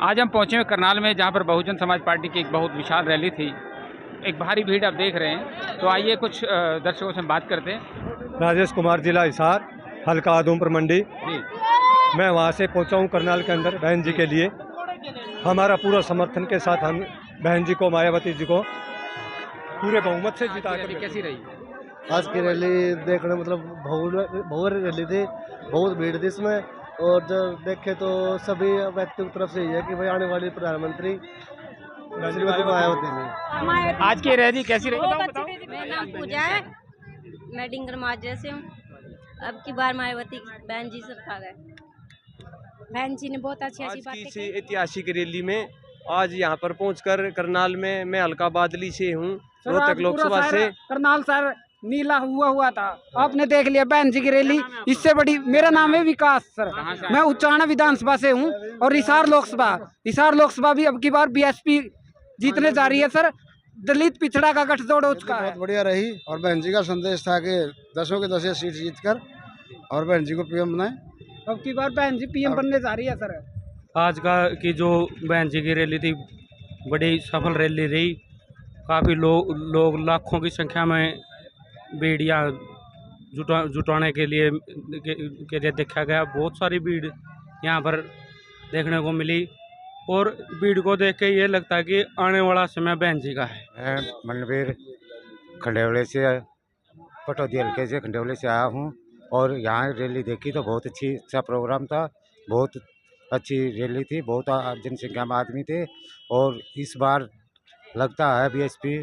आज हम पहुंचे हैं करनाल में, जहां पर बहुजन समाज पार्टी की एक बहुत विशाल रैली थी। एक भारी भीड़ आप देख रहे हैं, तो आइए कुछ दर्शकों से बात करते हैं। राजेश कुमार, जिला हिसार, हल्का आदमपुर मंडी जी। मैं वहां से पहुंचा हूं करनाल के अंदर बहन जी के लिए। हमारा पूरा समर्थन के साथ हम बहन जी को, मायावती जी को पूरे बहुमत से जिता कर। कैसी रही आज की रैली देखने मतलब बहुत रैली थी, बहुत भीड़ थी इसमें। और जब देखे तो सभी व्यक्तियों की तरफ से ये है कि भाई आने वाली प्रधानमंत्री श्रीमती मायावती जी। आज की रैली कैसी रही? मेरा नाम पूजा है, मैं डिंगर माजरे से हूँ। अब की बार मायावती बहन जी सरकार है। बहन जी ने बहुत अच्छी बातें की। ऐतिहासिक रैली में आज यहाँ पर पहुंचकर करनाल में मैं हल्का बादली से हूँ, रोहतक लोकसभा से। करनाल सर नीला हुआ था, आपने देख लिया बहन जी की रैली। इससे बड़ी, मेरा नाम है विकास सर, मैं उच्चारण विधानसभा से हूँ और हिसार लोकसभा भी अब की बार बीएसपी जीतने जा रही है सर। दलित पिछड़ा का गठजोड़ हो चुका है। बहुत बढ़िया रही और बहन जी का संदेश था कि 10 के 10 सीट जीतकर और बहन जी को पीएम बनाए। अब की बार बहन जी पीएम बनने जा रही है सर। आज की जो बहन जी की रैली थी, बड़ी सफल रैली रही। काफ़ी लोग लाखों की संख्या में भीड़ जुटाने के लिए देखा गया। बहुत सारी भीड़ यहाँ पर देखने को मिली और भीड़ को देख के ये लगता है कि आने वाला समय बहन जी का है। मैं मनवीर खंडेवले से, पटौदी हल्के से खंडेवले से आया हूँ और यहाँ रैली देखी तो बहुत अच्छा प्रोग्राम था, बहुत अच्छी रैली थी, बहुत जनसंख्या में आदमी थे। और इस बार लगता है बीएसपी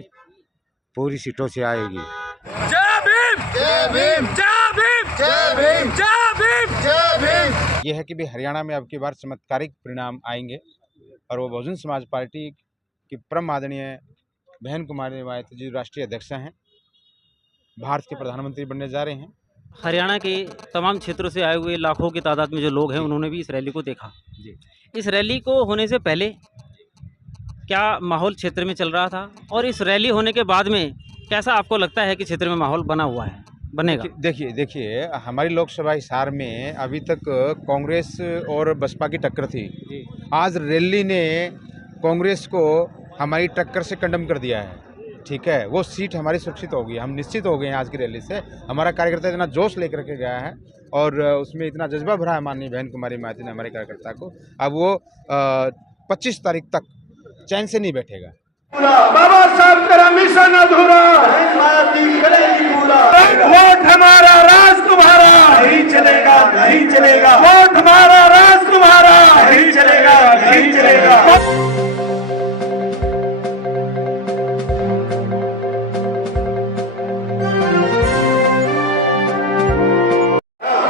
पूरी सीटों से आएगी। जय भीम, जय भीम, जय भीम, जय भीम, जय भीम, जय भीम। यह है कि भी हरियाणा में अब की बार चमत्कारिक परिणाम आएंगे और वो बहुजन समाज पार्टी की परम आदरणीय बहन कुमारी मायावती जी राष्ट्रीय अध्यक्ष हैं, भारत के प्रधानमंत्री बनने जा रहे हैं। हरियाणा के तमाम क्षेत्रों से आए हुए लाखों की तादाद में जो लोग हैं, उन्होंने भी इस रैली को देखा। इस रैली को होने से पहले क्या माहौल क्षेत्र में चल रहा था और इस रैली होने के बाद में कैसा आपको लगता है कि क्षेत्र में माहौल बनेगा? देखिए हमारी लोकसभा हिसार में अभी तक कांग्रेस और बसपा की टक्कर थी। आज रैली ने कांग्रेस को हमारी टक्कर से कंडम कर दिया है। ठीक है, वो सीट हमारी सुरक्षित होगी, हम निश्चित हो गए हैं आज की रैली से। हमारा कार्यकर्ता इतना जोश लेकर के गया है और उसमें इतना जज्बा भरा है माननीय बहन कुमारी मायावती ने हमारे कार्यकर्ता को। अब वो 25 तारीख तक चैन से नहीं बैठेगा। बाबा साहब तेरा मिशन अधूरा, वोट हमारा राज तुम्हारा, नहीं चलेगा नहीं चलेगा। वोट हमारा राज तुम्हारा, नहीं चलेगा नहीं चलेगा।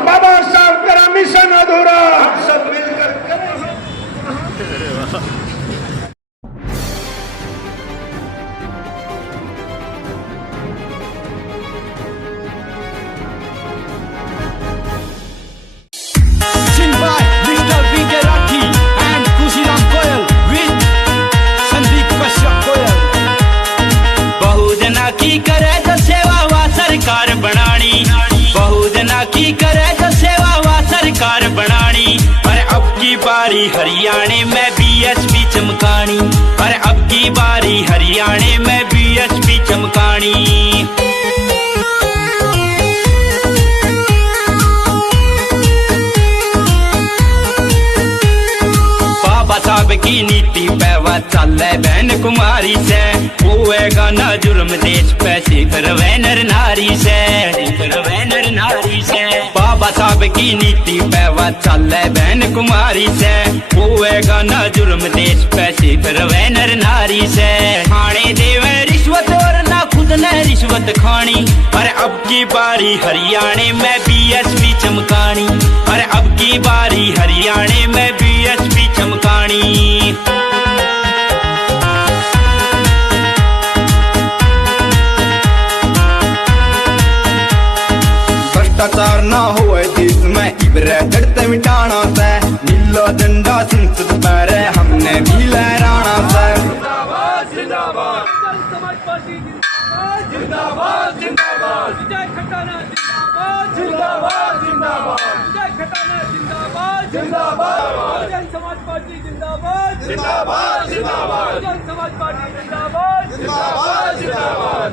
बाबा साहब तेरा मिशन अधूरा, हम सब मिलकर की करे तो सेवा वा सरकार बनानी, बहुजना की करे तो सेवा वा सरकार बनानी। पर अब की बारी हरियाणा में बीएसपी चमकानी, पर अब की बारी हरियाणा में बीएसपी चमकानी। बाबा साहब की नीति पे वह चले बहन कुमारी से, होएगा ना जुर्म देश पे सिखर नर नारी से, नर नारी से। बाबा साहब की नीति पे वह चले बहन कुमारी से, होएगा ना जुर्म देश पे सिखर नर नारी से। खाने देवे रिश्वत और ना खुद ने रिश्वत खानी, पर अब की बारी हरियाणा में बीएसपी चमकानी, पर अब की बारी हरियाणा में बीएसपी चमकानी। भ्रष्टाचार ना हुए देश में इबरे जड़ते मिटाना से, नीला झंडा संसद पर हमने भी लहराना से। जिंदाबाद जिंदाबाद, समाज पार्टी जिंदाबाद जिंदाबाद, विजय खट्टाना जिंदाबाद। जिंदाबाद जिंदाबाद जिंदाबाद जय खटाना जिंदाबाद जिंदाबाद बहुजन समाज पार्टी जिंदाबाद जिंदाबाद जिंदाबाद बहुजन समाज पार्टी जिंदाबाद जिंदाबाद जिंदाबाद।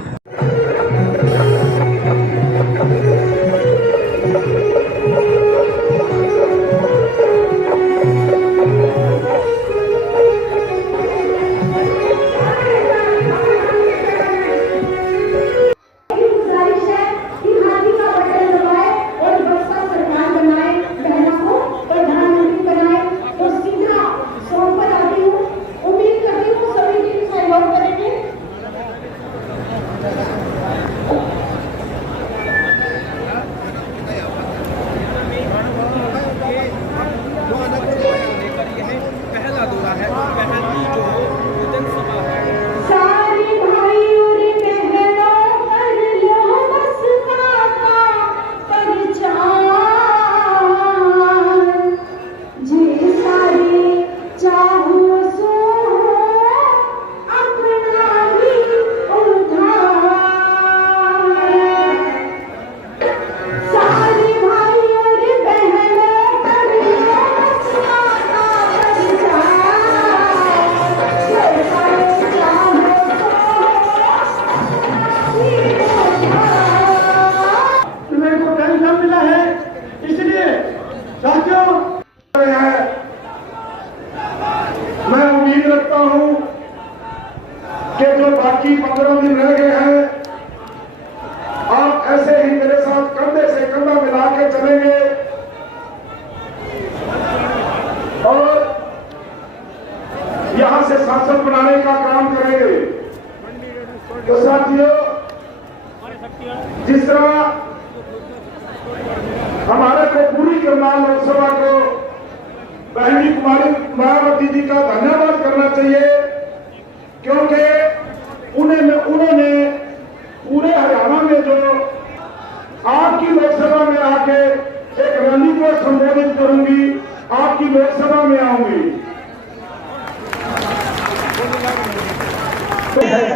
मैं उम्मीद रखता हूं कि जो बाकी 15 दिन रह गए हैं आप ऐसे ही मेरे साथ कंधे से कंधा मिला के चलेंगे और यहां से सांसद बनाने का काम करेंगे। तो साथियों, जिस तरह हमारे को पूरी करनाल लोकसभा को बहन जी कुमारी मायावती जी का धन्यवाद करना चाहिए, क्योंकि उन्होंने पूरे हरियाणा में जो आपकी लोकसभा में आके एक रैली को संबोधित करूंगी, आपकी लोकसभा में आऊंगी।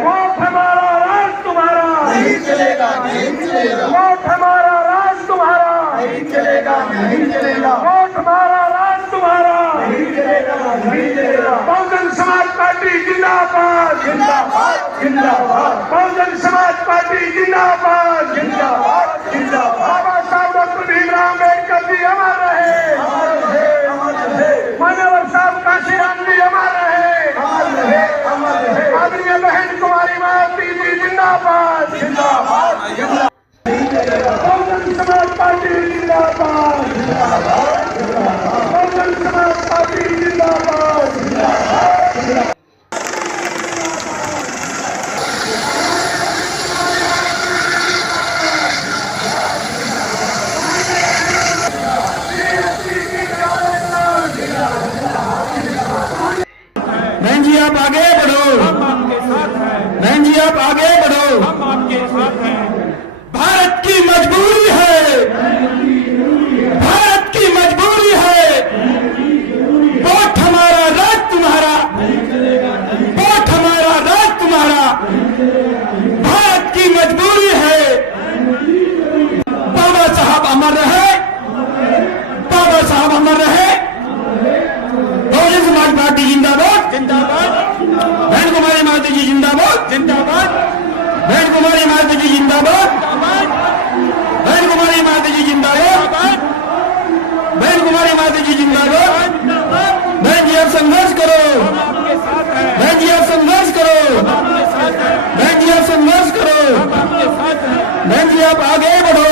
वोट हमारा राज तुम्हारा नहीं चलेगा, नहीं चलेगा। वोट हमारा राज तुम्हारा नहीं चलेगा, नहीं चलेगा। वोट हमारा राज तुम्हारा नहीं चलेगा, नहीं चलेगा। बहुजन समाज पार्टी जिंदाबाद, जिंदाबाद, जिंदाबाद। बहुजन समाज पार्टी जिंदाबाद, जिंदाबाद, जिंदाबाद। बाबा साहब डॉक्टर भीमराव अम्बेडकर जी अमर रहे, अमर रहे, अमर रहे। मान्यवर साहब काशीराम जी अमर रहे, अमर रहे, अमर रहे। आदरणीय बहन कुमारी मायावती जी जिंदाबाद, जिंदाबाद, जिंदाबाद। बहुजन समाज पार्टी जिंदाबाद, जिंदाबाद, जिंदाबाद। बहुजन समाज पार्टी जिंदाबाद, जिंदाबाद, जिंदाबाद। बहन जी आप आगे बढ़ो, हम आपके साथ हैं। बहन जी आप आगे बढ़ो, हम आपके साथ हैं। भारत की मजबूरी है, भारत की मजबूरी है। वोट हमारा राज तुम्हारा, वोट हमारा राज तुम्हारा। भारत की मजबूरी है। बाबा साहब अमर रहे, बाबा साहब अमर रहे। बहुजन समाज पार्टी जिंदाबाद, जिंदाबाद। बहन कुमारी मायावती जी जिंदाबाद, जिंदाबाद। बहन कुमारी मायावती जी जिंदाबाद, बहन कुमारी मायावती जी जिंदाबाद, बहन कुमारी मायावती जी जिंदाबाद। बहन जी आप संघर्ष करो, बहन जी आप संघर्ष करो, बहन जी आप संघर्ष करो, बहन जी आप आगे बढ़ो,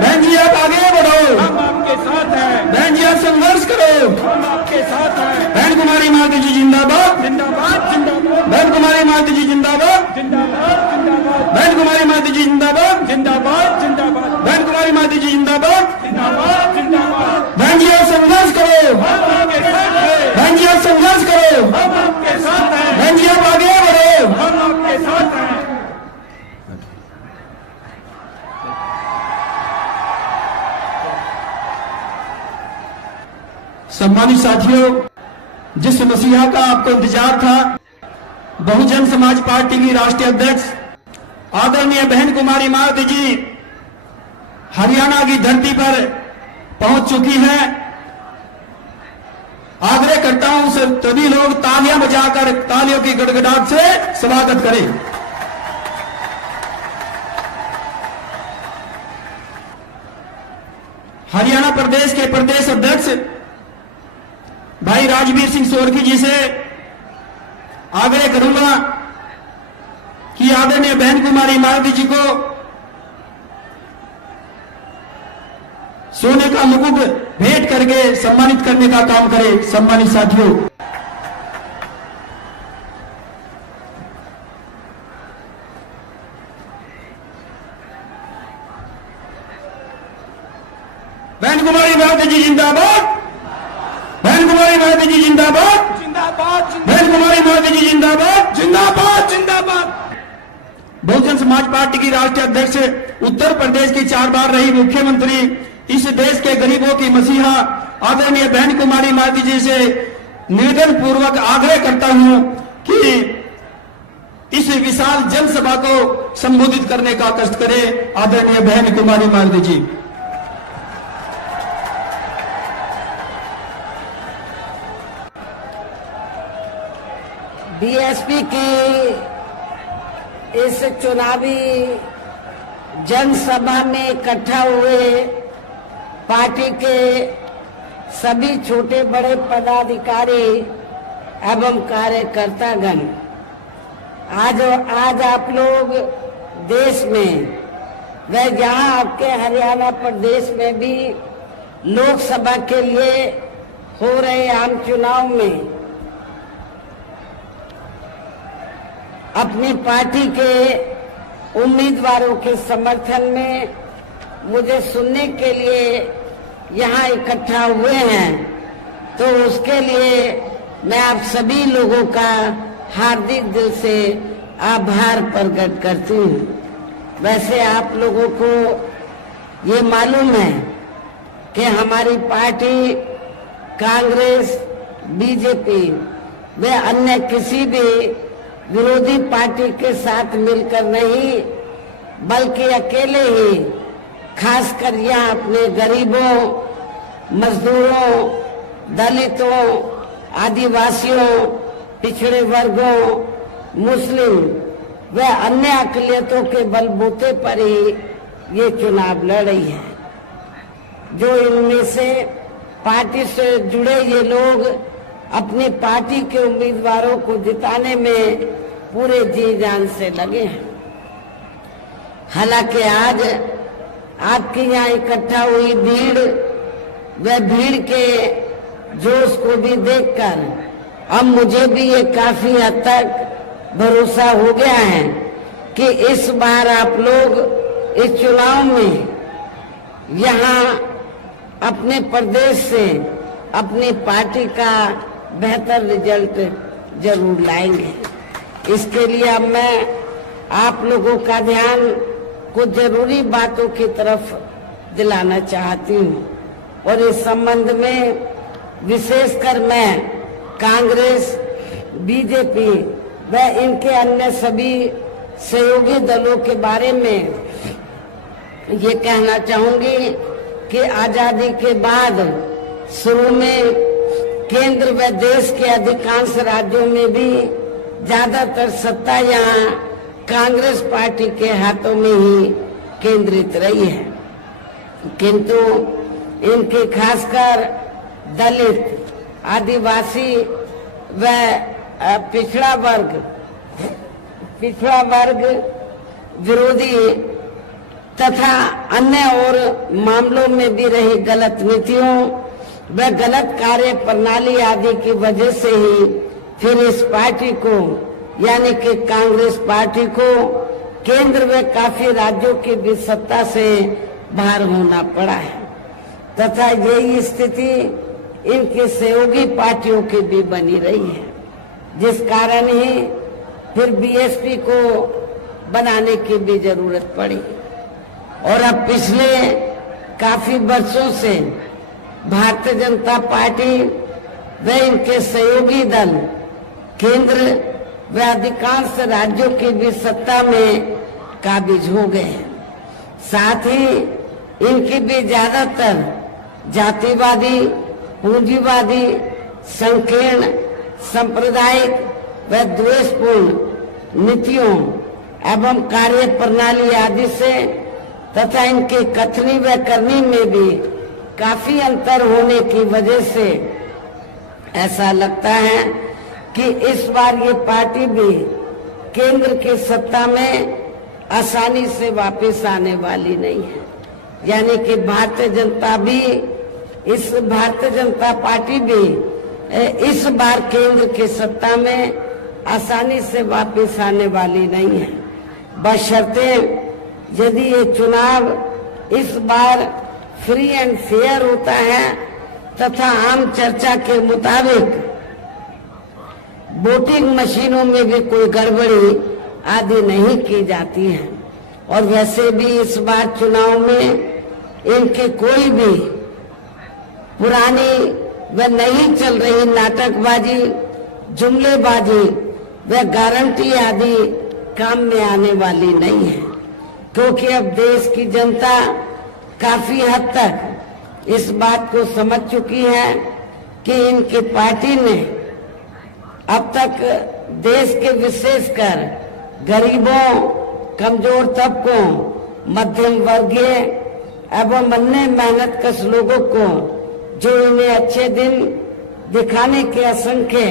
बहन जी आप आगे बढ़ो, बहन जी आप संघर्ष करो, बहन कुमारी मायावती जी जिंदाबाद, जिंदाबाद, जिंदाबाद। बहन कुमारी मायावती जी जिंदाबाद, जिंदाबाद, जिंदाबाद। बहन कुमारी मायावती जी जिंदाबाद, जिंदाबाद, जिंदाबाद। बहन कुमारी मायावती जी जिंदाबाद, जिंदाबाद, जिंदाबाद। बहन जी आप संघर्ष करो, बहन जी आप संघर्ष करो, बहन जी आप आगे बढ़ो, हम आपके साथ हैं। सम्मानित साथियों, जिस मसीहा का आपको इंतजार था, बहुजन समाज पार्टी की राष्ट्रीय अध्यक्ष आदरणीय बहन कुमारी मायावती जी हरियाणा की धरती पर पहुंच चुकी है। आग्रह करता हूं सभी लोग तालियां बजाकर तालियों की गड़गड़ाहट से स्वागत करें। हरियाणा प्रदेश के प्रदेश अध्यक्ष भाई राजवीर सिंह सोरकी जी से आग्रह करूंगा कि आदरणीय बहन कुमारी मायावती जी को सोने का मुकुट भेंट करके सम्मानित करने का काम करें। सम्मानित साथियों, बहन कुमारी मायावती जी जिंदाबाद, बहन कुमारी मायावती जी जिंदाबाद, जिंदाबाद, बहन कुमारी मायावती जी जिंदाबाद, जिंदाबाद, जिंदाबाद। बहुजन समाज पार्टी की राष्ट्रीय अध्यक्ष, उत्तर प्रदेश की 4 बार रही मुख्यमंत्री, इस देश के गरीबों की मसीहा आदरणीय बहन कुमारी मायावती जी से निवेदन पूर्वक आग्रह करता हूं कि इस विशाल जनसभा को संबोधित करने का कष्ट करें। आदरणीय बहन कुमारी मायावती जी। बीएसपी की इस चुनावी जनसभा में इकट्ठा हुए पार्टी के सभी छोटे बड़े पदाधिकारी एवं कार्यकर्तागण, आज आप लोग देश में व यहाँ आपके हरियाणा प्रदेश में भी लोकसभा के लिए हो रहे आम चुनाव में अपनी पार्टी के उम्मीदवारों के समर्थन में मुझे सुनने के लिए यहाँ इकट्ठा हुए हैं, तो उसके लिए मैं आप सभी लोगों का हार्दिक दिल से आभार प्रकट करती हूँ। वैसे आप लोगों को ये मालूम है कि हमारी पार्टी कांग्रेस, बीजेपी व अन्य किसी भी विरोधी पार्टी के साथ मिलकर नहीं, बल्कि अकेले ही खासकर यहाँ अपने गरीबों, मजदूरों, दलितों, आदिवासियों, पिछड़े वर्गों, मुस्लिम व अन्य अकलियतों के बलबूते पर ही ये चुनाव लड़ रही है। जो इनमें से पार्टी से जुड़े ये लोग अपनी पार्टी के उम्मीदवारों को जिताने में पूरे जी जान से लगे हैं। हालांकि आज आपके यहाँ इकट्ठा हुई भीड़ व भीड़ के जोश को भी देखकर अब मुझे भी ये काफी हद तक भरोसा हो गया है कि इस बार आप लोग इस चुनाव में यहाँ अपने प्रदेश से अपनी पार्टी का बेहतर रिजल्ट जरूर लाएंगे। इसके लिए अब मैं आप लोगों का ध्यान कुछ जरूरी बातों की तरफ दिलाना चाहती हूँ और इस संबंध में विशेषकर मैं कांग्रेस, बीजेपी व इनके अन्य सभी सहयोगी दलों के बारे में ये कहना चाहूंगी कि आजादी के बाद शुरू में केंद्र व देश के अधिकांश राज्यों में भी ज्यादातर सत्ता यहाँ कांग्रेस पार्टी के हाथों में ही केंद्रित रही है, किंतु इनके खासकर दलित, आदिवासी व पिछड़ा वर्ग विरोधी तथा अन्य और मामलों में भी रही गलत नीतियों व गलत कार्य प्रणाली आदि की वजह से ही फिर इस पार्टी को यानी कि कांग्रेस पार्टी को केंद्र में काफी राज्यों की भी सत्ता से बाहर होना पड़ा है तथा यही स्थिति इनकी सहयोगी पार्टियों की भी बनी रही है, जिस कारण ही फिर बीएसपी को बनाने की भी जरूरत पड़ी। और अब पिछले काफी वर्षों से भारतीय जनता पार्टी व इनके सहयोगी दल केंद्र व अधिकांश राज्यों की भी सत्ता में काबिज हो गए हैं। साथ ही इनकी भी ज्यादातर जातिवादी, पूंजीवादी, संकीर्ण, सांप्रदायिक व द्वेषपूर्ण नीतियों एवं कार्य प्रणाली आदि से तथा इनकी कथनी व करनी में भी काफी अंतर होने की वजह से ऐसा लगता है कि इस बार ये पार्टी भी केंद्र की सत्ता में आसानी से वापस आने वाली नहीं है। यानी कि भारतीय जनता पार्टी भी इस बार केंद्र की सत्ता में आसानी से वापस आने वाली नहीं है, बशर्ते यदि ये चुनाव इस बार फ्री एंड फेयर होता है तथा आम चर्चा के मुताबिक वोटिंग मशीनों में भी कोई गड़बड़ी आदि नहीं की जाती है। और वैसे भी इस बार चुनाव में इनकी कोई भी पुरानी व नहीं चल रही नाटकबाजी, जुमलेबाजी व गारंटी आदि काम में आने वाली नहीं है, क्योंकि अब देश की जनता काफी हद तक इस बात को समझ चुकी है कि इनकी पार्टी ने अब तक देश के विशेषकर गरीबों, कमजोर तबकों, मध्यम वर्गीय एवं अन्य मेहनतकश लोगों को जो इन्हें अच्छे दिन दिखाने के असंख्य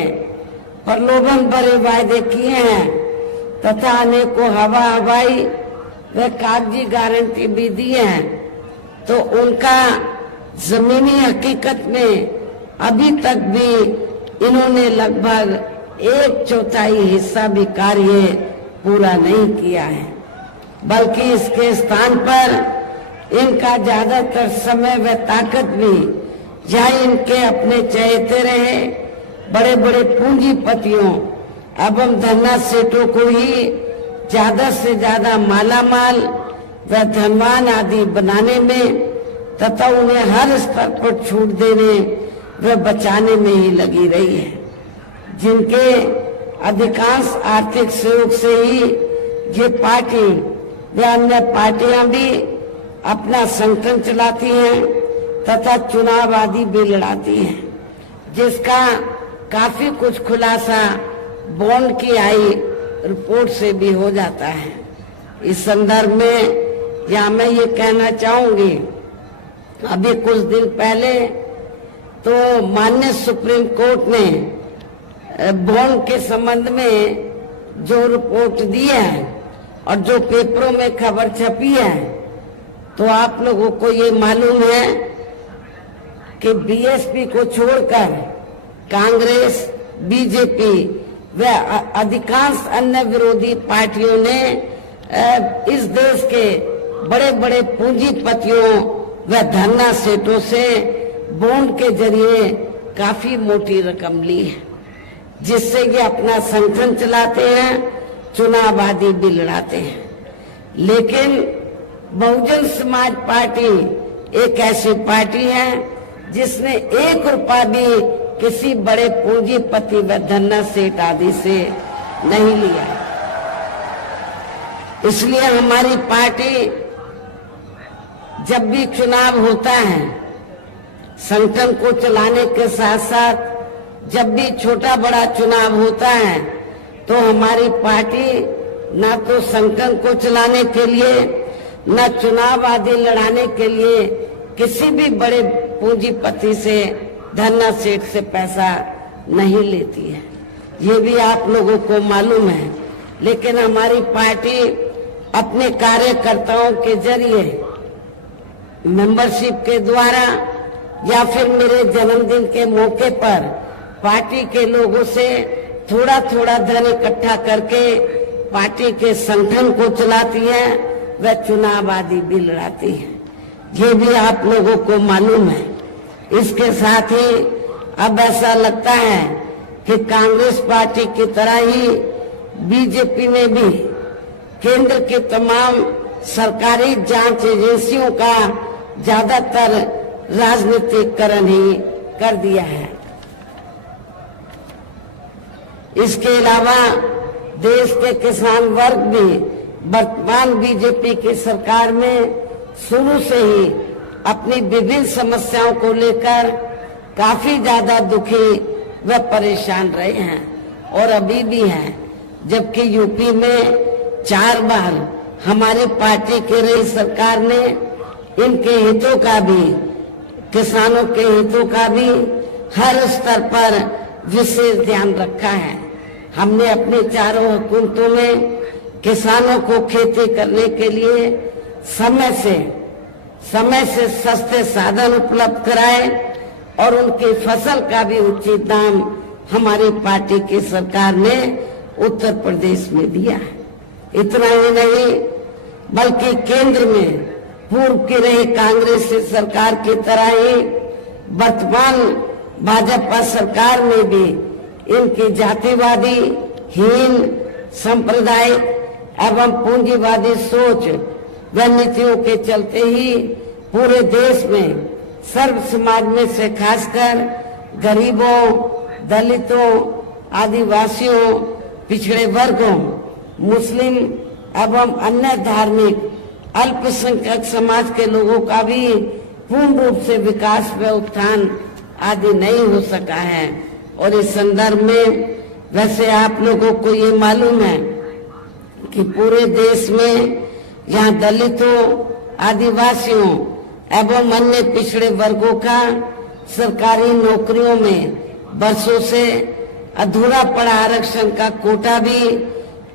प्रलोभन भरे वायदे किए हैं तथा अनेकों हवाई व कागजी गारंटी भी दी है, तो उनका जमीनी हकीकत में अभी तक भी इन्होंने लगभग 1/4 हिस्सा भी कार्य पूरा नहीं किया है, बल्कि इसके स्थान पर इनका ज्यादातर समय व ताकत भी जहाँ इनके अपने चहेते रहे बड़े बड़े पूंजीपतियों एवं धन्ना सेठों को ही ज्यादा से ज्यादा मालामाल व धनवान आदि बनाने में तथा उन्हें हर स्तर पर छूट देने व बचाने में ही लगी रही है, जिनके अधिकांश आर्थिक सहयोग से ही ये पार्टी व अन्य पार्टियां भी अपना संगठन चलाती हैं तथा चुनाव आदि भी लड़ाती हैं, जिसका काफी कुछ खुलासा बॉन्ड की आई रिपोर्ट से भी हो जाता है। इस संदर्भ में यहाँ मैं ये कहना चाहूंगी, अभी कुछ दिन पहले तो माननीय सुप्रीम कोर्ट ने बॉन्ड के संबंध में जो रिपोर्ट दी है और जो पेपरों में खबर छपी है, तो आप लोगों को ये मालूम है कि बीएसपी को छोड़कर कांग्रेस, बीजेपी व अधिकांश अन्य विरोधी पार्टियों ने इस देश के बड़े बड़े पूंजीपतियों व धन्ना सेठों से बॉन्ड के जरिए काफी मोटी रकम ली है, जिससे ये अपना संगठन चलाते हैं, चुनाव आदि भी लड़ाते हैं। लेकिन बहुजन समाज पार्टी एक ऐसी पार्टी है जिसने 1 रुपया भी किसी बड़े पूंजीपति व धन्ना सेठ आदि से नहीं लिया। इसलिए हमारी पार्टी जब भी चुनाव होता है, संगठन को चलाने के साथ साथ जब भी छोटा बड़ा चुनाव होता है, तो हमारी पार्टी ना तो संगठन को चलाने के लिए न चुनाव आदि लड़ाने के लिए किसी भी बड़े पूंजीपति से, धन्ना सेठ से पैसा नहीं लेती है, ये भी आप लोगों को मालूम है। लेकिन हमारी पार्टी अपने कार्यकर्ताओं के जरिए, मेंबरशिप के द्वारा या फिर मेरे जन्मदिन के मौके पर पार्टी के लोगों से थोड़ा थोड़ा धन इकट्ठा करके पार्टी के संगठन को चलाती है व चुनाव आदि भी लड़ाती है, ये भी आप लोगों को मालूम है। इसके साथ ही अब ऐसा लगता है कि कांग्रेस पार्टी की तरह ही बीजेपी ने भी केंद्र के तमाम सरकारी जांच एजेंसियों का ज्यादातर राजनीतिकरण ही कर दिया है। इसके अलावा देश के किसान वर्ग भी वर्तमान बीजेपी की सरकार में शुरू से ही अपनी विभिन्न समस्याओं को लेकर काफी ज्यादा दुखी व परेशान रहे हैं और अभी भी हैं। जबकि यूपी में 4 बार हमारी पार्टी की रही सरकार ने इनके हितों का भी, किसानों के हितों का भी हर स्तर पर विशेष ध्यान रखा है। हमने अपने चारों हुकूमतों में किसानों को खेती करने के लिए समय से सस्ते साधन उपलब्ध कराए और उनकी फसल का भी उचित दाम हमारी पार्टी की सरकार ने उत्तर प्रदेश में दिया है। इतना ही नहीं बल्कि केंद्र में पूर्व की रही कांग्रेस सरकार की तरह ही वर्तमान भाजपा सरकार में भी इनकी जातिवादी, हीन, सांप्रदायिक एवं पूंजीवादी सोच व नीतियों के चलते ही पूरे देश में सर्व समाज में से खासकर गरीबों, दलितों, आदिवासियों, पिछड़े वर्गों, मुस्लिम एवं अन्य धार्मिक अल्पसंख्यक समाज के लोगों का भी पूर्ण रूप से विकास व उत्थान आदि नहीं हो सका है। और इस संदर्भ में वैसे आप लोगों को ये मालूम है कि पूरे देश में यहाँ दलितों, आदिवासियों एवं अन्य पिछड़े वर्गों का सरकारी नौकरियों में वर्षों से अधूरा पड़ा आरक्षण का कोटा भी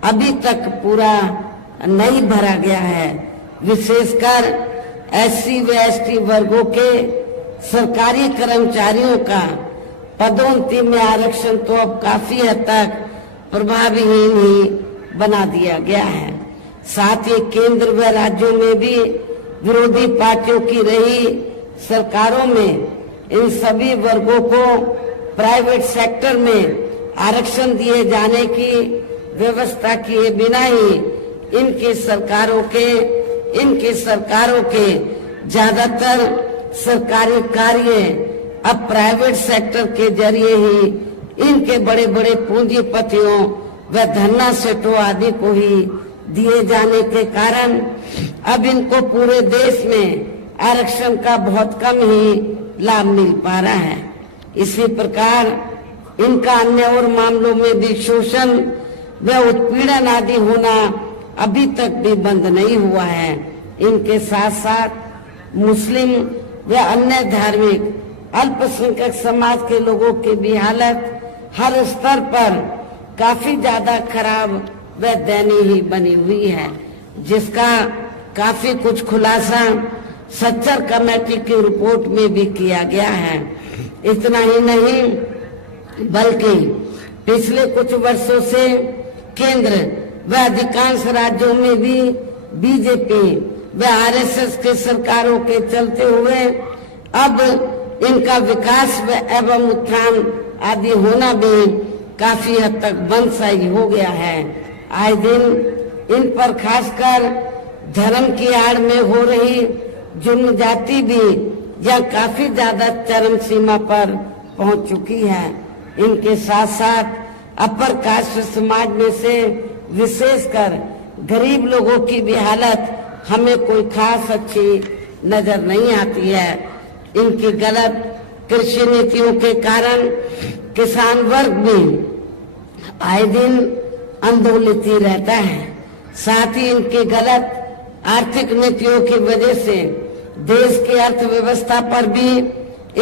अभी तक पूरा नहीं भरा गया है। विशेषकर एससी व एसटी वर्गों के सरकारी कर्मचारियों का पदोन्नति में आरक्षण तो अब काफी हद तक प्रभावहीन ही बना दिया गया है। साथ ही केंद्र व राज्यों में भी विरोधी पार्टियों की रही सरकारों में इन सभी वर्गों को प्राइवेट सेक्टर में आरक्षण दिए जाने की व्यवस्था किए बिना ही इनकी सरकारों के ज्यादातर सरकारी कार्य अब प्राइवेट सेक्टर के जरिए ही इनके बड़े बड़े पूंजीपतियों व धन्ना सेठों आदि को ही दिए जाने के कारण अब इनको पूरे देश में आरक्षण का बहुत कम ही लाभ मिल पा रहा है। इसी प्रकार इनका अन्य और मामलों में भी शोषण व उत्पीड़न आदि होना अभी तक भी बंद नहीं हुआ है। इनके साथ साथ मुस्लिम व अन्य धार्मिक अल्पसंख्यक समाज के लोगों की भी हालत हर स्तर पर काफी ज्यादा खराब व दयनीय ही बनी हुई है, जिसका काफी कुछ खुलासा सच्चर कमेटी की रिपोर्ट में भी किया गया है। इतना ही नहीं बल्कि पिछले कुछ वर्षों से केंद्र व अधिकांश राज्यों में भी बीजेपी व आरएसएस के सरकारों के चलते हुए अब इनका विकास एवं उत्थान आदि होना भी काफी हद तक बंद सा ही हो गया है। आए दिन इन पर खासकर धर्म की आड़ में हो रही जुर्म जाति भी यह काफी ज्यादा चरम सीमा पर पहुंच चुकी है। इनके साथ साथ अपर कास्ट समाज में से विशेषकर गरीब लोगों की भी हालत हमें कोई खास अच्छी नजर नहीं आती है। इनकी गलत कृषि नीतियों के कारण किसान वर्ग भी आए दिन आंदोलित ही रहता है। साथ ही इनकी गलत आर्थिक नीतियों की वजह से देश की अर्थव्यवस्था पर भी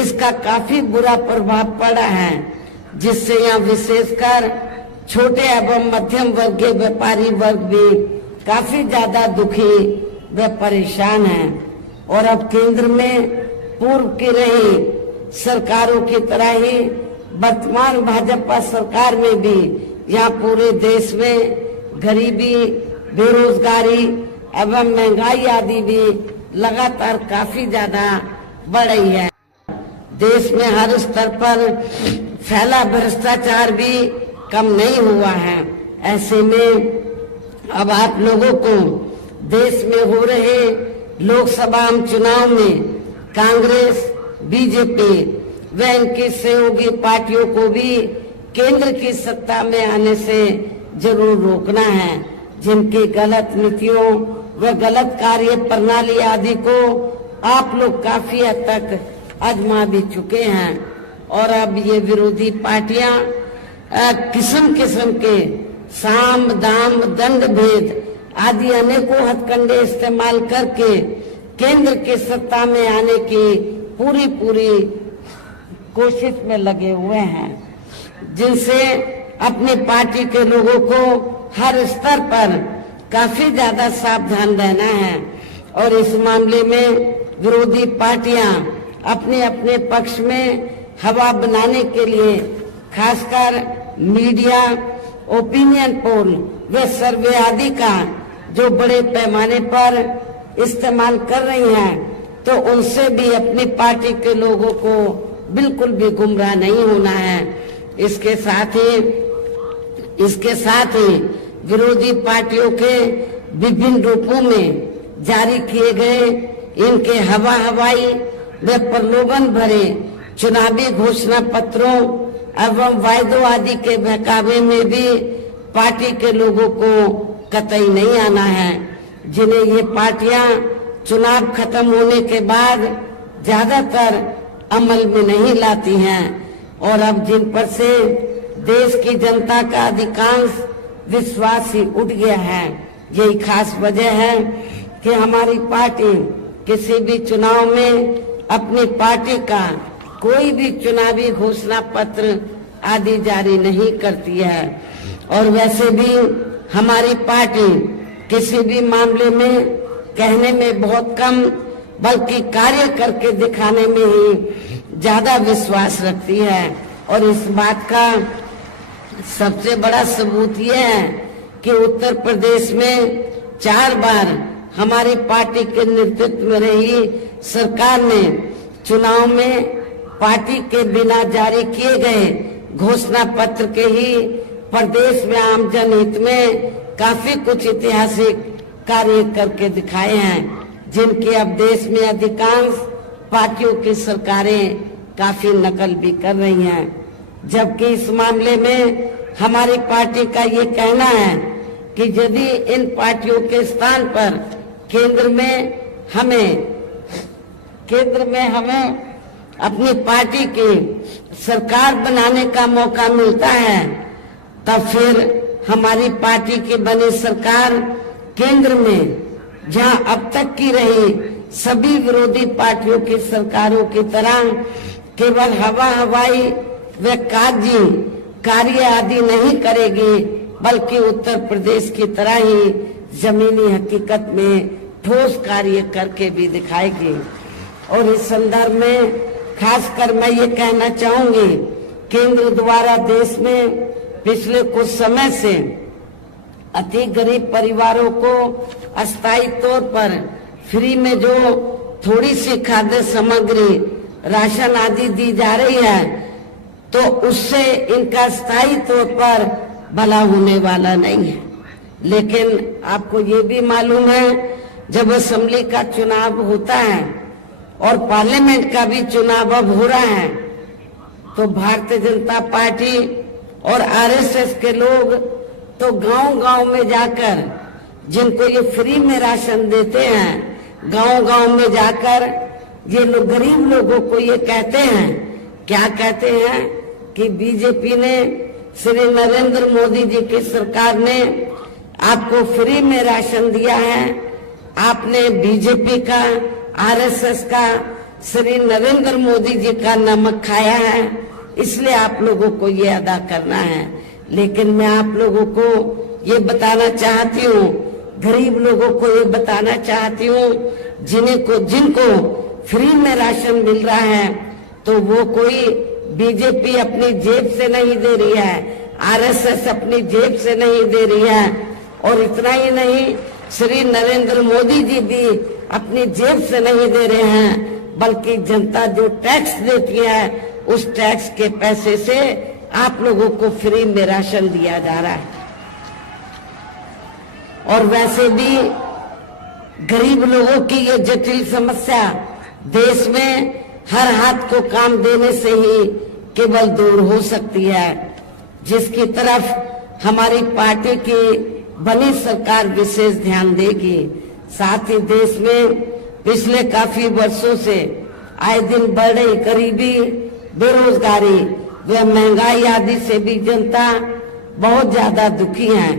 इसका काफी बुरा प्रभाव पड़ा है, जिससे यहाँ विशेषकर छोटे एवं मध्यम वर्ग के व्यापारी वर्ग भी काफी ज्यादा दुखी व परेशान हैं। और अब केंद्र में पूर्व की रही सरकारों की तरह ही वर्तमान भाजपा सरकार में भी यहाँ पूरे देश में गरीबी, बेरोजगारी एवं महंगाई आदि भी लगातार काफी ज्यादा बढ़ रही है। देश में हर स्तर पर फैला भ्रष्टाचार भी कम नहीं हुआ है। ऐसे में अब आप लोगों को देश में हो रहे लोकसभा चुनाव में कांग्रेस, बीजेपी व इनकी सहयोगी पार्टियों को भी केंद्र की सत्ता में आने से जरूर रोकना है। जिनकी गलत नीतियों व गलत कार्य प्रणाली आदि को आप लोग काफी हद तक आजमा भी चुके हैं और अब ये विरोधी पार्टियां किस्म किस्म के साम दाम दंड भेद आदि अनेकों हथकंडे इस्तेमाल करके केंद्र की सत्ता में आने की पूरी कोशिश में लगे हुए हैं, जिनसे अपनी पार्टी के लोगों को हर स्तर पर काफी ज्यादा सावधान रहना है। और इस मामले में विरोधी पार्टियां अपने अपने पक्ष में हवा बनाने के लिए खासकर मीडिया, ओपिनियन पोल व सर्वे आदि का जो बड़े पैमाने पर इस्तेमाल कर रही हैं, तो उनसे भी अपनी पार्टी के लोगों को बिल्कुल भी गुमराह नहीं होना है। इसके साथ ही विरोधी पार्टियों के विभिन्न रूपों में जारी किए गए इनके हवाई व प्रलोभन भरे चुनावी घोषणा पत्रों एवं वायदों आदि के बहकावे में भी पार्टी के लोगों को कतई नहीं आना है, जिन्हें ये पार्टियां चुनाव खत्म होने के बाद ज्यादातर अमल में नहीं लाती हैं और अब जिन पर से देश की जनता का अधिकांश विश्वास ही उठ गया है। यही खास वजह है कि हमारी पार्टी किसी भी चुनाव में अपनी पार्टी का कोई भी चुनावी घोषणा पत्र आदि जारी नहीं करती है और वैसे भी हमारी पार्टी किसी भी मामले में कहने में बहुत कम बल्कि कार्य करके दिखाने में ही ज्यादा विश्वास रखती है। और इस बात का सबसे बड़ा सबूत ये है कि उत्तर प्रदेश में 4 बार हमारी पार्टी के नेतृत्व में रही सरकार ने चुनाव में पार्टी के बिना जारी किए गए घोषणा पत्र के ही प्रदेश में आम जनहित में काफी कुछ ऐतिहासिक कार्य करके दिखाए हैं, जिनकी अब देश में अधिकांश पार्टियों की सरकारें काफी नकल भी कर रही हैं। जबकि इस मामले में हमारी पार्टी का ये कहना है कि यदि इन पार्टियों के स्थान पर केंद्र में हमें अपनी पार्टी की सरकार बनाने का मौका मिलता है, तब फिर हमारी पार्टी की बनी सरकार केंद्र में जहां अब तक की रही सभी विरोधी पार्टियों की सरकारों की तरह केवल हवाई व कागजी कार्य आदि नहीं करेगी, बल्कि उत्तर प्रदेश की तरह ही जमीनी हकीकत में ठोस कार्य करके भी दिखाएगी। और इस संदर्भ में खासकर मैं ये कहना चाहूंगी, केंद्र द्वारा देश में पिछले कुछ समय से अति गरीब परिवारों को अस्थायी तौर पर फ्री में जो थोड़ी सी खाद्य सामग्री, राशन आदि दी जा रही है, तो उससे इनका स्थायी तौर पर भला होने वाला नहीं है। लेकिन आपको ये भी मालूम है, जब असेंबली का चुनाव होता है और पार्लियामेंट का भी चुनाव अब हो रहा है, तो भारतीय जनता पार्टी और आरएसएस के लोग तो गांव-गांव में जाकर, जिनको ये फ्री में राशन देते हैं, गांव-गांव में जाकर ये लोग गरीब लोगों को ये कहते हैं, क्या कहते हैं कि बीजेपी ने, श्री नरेंद्र मोदी जी की सरकार ने आपको फ्री में राशन दिया है, आपने बीजेपी का, आरएसएस का, श्री नरेंद्र मोदी जी का नमक खाया है, इसलिए आप लोगों को ये अदा करना है। लेकिन मैं आप लोगों को ये बताना चाहती हूँ, गरीब लोगों को ये बताना चाहती हूँ, जिनको फ्री में राशन मिल रहा है, तो वो कोई बीजेपी अपनी जेब से नहीं दे रही है, आरएसएस अपनी जेब से नहीं दे रही है, और इतना ही नहीं, श्री नरेंद्र मोदी जी भी अपनी जेब से नहीं दे रहे हैं, बल्कि जनता जो टैक्स देती है उस टैक्स के पैसे से आप लोगों को फ्री में राशन दिया जा रहा है। और वैसे भी गरीब लोगों की ये जटिल समस्या देश में हर हाथ को काम देने से ही केवल दूर हो सकती है, जिसकी तरफ हमारी पार्टी की बनी सरकार विशेष ध्यान देगी। साथ ही देश में पिछले काफी वर्षों से आए दिन बढ़ रही गरीबी, बेरोजगारी व महंगाई आदि से भी जनता बहुत ज्यादा दुखी है,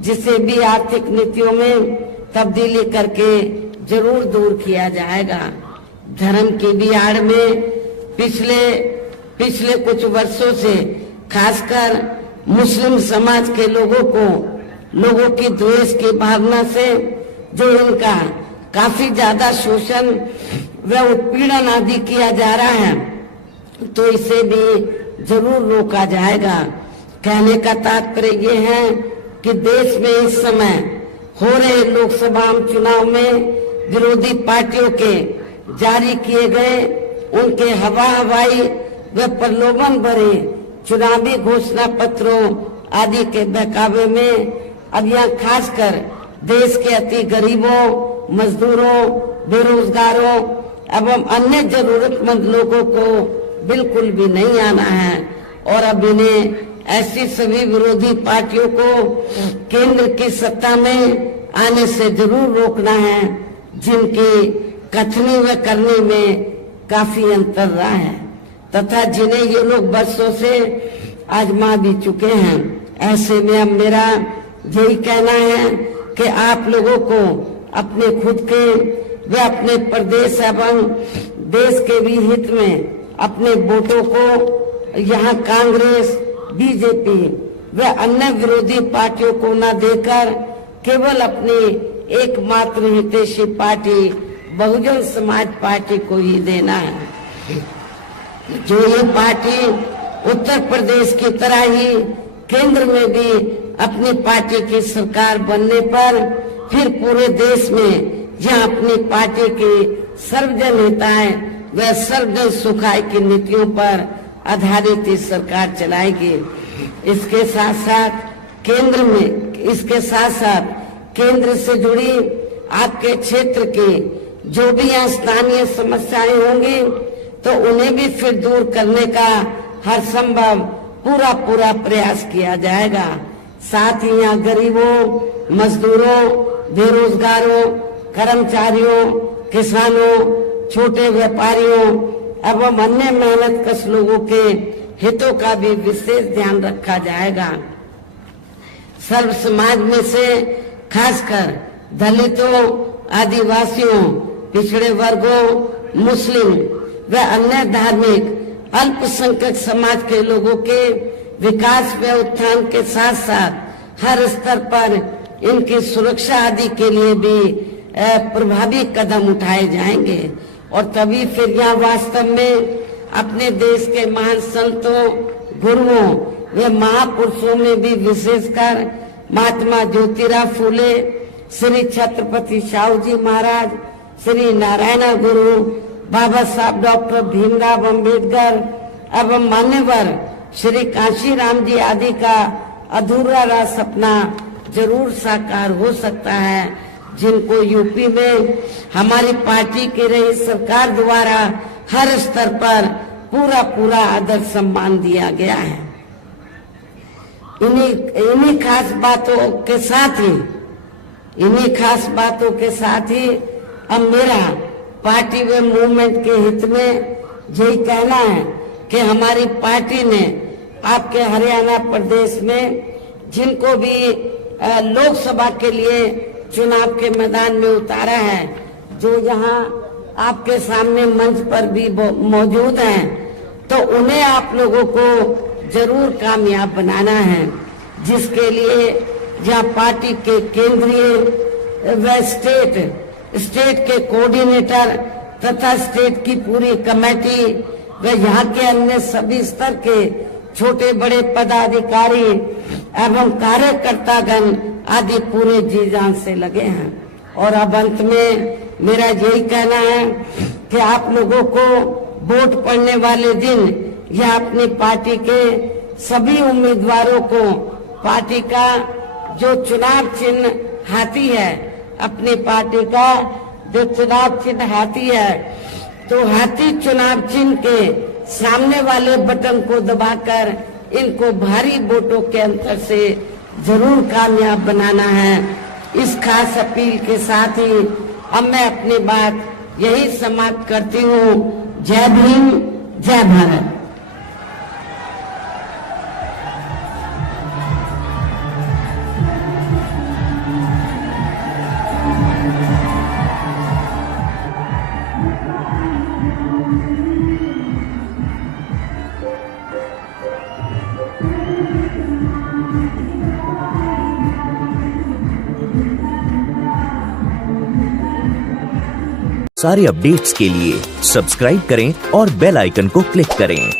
जिसे भी आर्थिक नीतियों में तब्दीली करके जरूर दूर किया जाएगा। धर्म की भी आड़ में पिछले कुछ वर्षों से खासकर मुस्लिम समाज के लोगों की द्वेष की भावना से जो इनका काफी ज्यादा शोषण व उत्पीड़न आदि किया जा रहा है, तो इसे भी जरूर रोका जाएगा। कहने का तात्पर्य ये है कि देश में इस समय हो रहे लोकसभा चुनाव में विरोधी पार्टियों के जारी किए गए उनके हवाई व प्रलोभन भरे चुनावी घोषणा पत्रों आदि के बहकावे में अब यहाँ खासकर देश के अति गरीबों, मजदूरों, बेरोजगारों एवं अन्य जरूरतमंद लोगों को बिल्कुल भी नहीं आना है और अब इन्हें ऐसी सभी विरोधी पार्टियों को केंद्र की सत्ता में आने से जरूर रोकना है जिनकी कथनी व करने में काफी अंतर रहा है तथा जिन्हें ये लोग बरसों से आजमा भी चुके हैं। ऐसे में अब मेरा यही कहना है कि आप लोगों को अपने खुद के व अपने प्रदेश एवं देश के भी हित में अपने वोटों को यहाँ कांग्रेस, बीजेपी व अन्य विरोधी पार्टियों को न देकर केवल अपनी एकमात्र हितैषी पार्टी बहुजन समाज पार्टी को ही देना है। जो ये पार्टी उत्तर प्रदेश की तरह ही केंद्र में भी अपनी पार्टी की सरकार बनने पर फिर पूरे देश में जहां अपनी पार्टी की सर्वजन हिताय व सर्वजन सुखाय की नीतियों पर आधारित सरकार चलाएगी। इसके साथ साथ केंद्र से जुड़ी आपके क्षेत्र की जो भी यहाँ स्थानीय समस्याएं होंगी तो उन्हें भी फिर दूर करने का हर संभव पूरा प्रयास किया जाएगा। साथ ही यहाँ गरीबों, मजदूरों, बेरोजगारों, कर्मचारियों, किसानों, छोटे व्यापारियों एवं अन्य मेहनतकश लोगों के हितों का भी विशेष ध्यान रखा जाएगा। सर्व समाज में से खासकर दलितों, आदिवासियों, पिछड़े वर्गों, मुस्लिम व अन्य धार्मिक अल्पसंख्यक समाज के लोगों के विकास व उत्थान के साथ साथ हर स्तर पर इनकी सुरक्षा आदि के लिए भी प्रभावी कदम उठाए जाएंगे और तभी फिर यहाँ वास्तव में अपने देश के महान संतों, गुरुओं व महापुरुषों में भी विशेषकर महात्मा ज्योतिराव फूले, श्री छत्रपति शाहू जी महाराज, श्री नारायण गुरु, बाबा साहब डॉक्टर भीमराव अंबेडकर एवं मान्यवर श्री कांशीराम जी आदि का अधूरा रहा सपना जरूर साकार हो सकता है, जिनको यूपी में हमारी पार्टी की रही सरकार द्वारा हर स्तर पर पूरा आदर सम्मान दिया गया है। इन्हीं खास बातों के साथ ही अब मेरा पार्टी व मूवमेंट के हित में यही कहना है कि हमारी पार्टी ने आपके हरियाणा प्रदेश में जिनको भी लोकसभा के लिए चुनाव के मैदान में उतारा है, जो यहाँ आपके सामने मंच पर भी मौजूद हैं, तो उन्हें आप लोगों को जरूर कामयाब बनाना है, जिसके लिए जहाँ पार्टी के केंद्रीय व स्टेट के कोऑर्डिनेटर तथा स्टेट की पूरी कमेटी व यहाँ के अन्य सभी स्तर के छोटे बड़े पदाधिकारी एवं कार्यकर्तागण आदि पूरे जी जान से लगे हैं। और अब अंत में मेरा यही कहना है कि आप लोगों को वोट पड़ने वाले दिन या अपनी पार्टी के सभी उम्मीदवारों को पार्टी का जो चुनाव चिन्ह हाथी है, अपनी पार्टी का जो चुनाव चिन्ह हाथी है, तो हाथी चुनाव चिन्ह के सामने वाले बटन को दबाकर इनको भारी वोटों के अंतर से जरूर कामयाब बनाना है। इस खास अपील के साथ ही अब मैं अपनी बात यही समाप्त करती हूँ। जय भीम, जय भारत। सारे अपडेट्स के लिए सब्सक्राइब करें और बेल आइकन को क्लिक करें।